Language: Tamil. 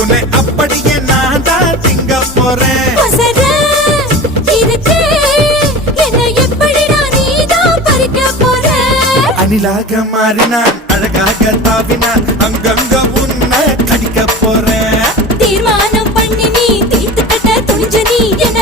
உன்னை அப்படியே நான் தான் திங்க போறேன். அணிலாக மாறினான் அழகாக தாவினான் அங்கங்க உன்னை கடிக்க போறேன். தீர்மானம் பண்ணி நீ தீர்த்து கட்ட துணிஞ்ச நீ என்ன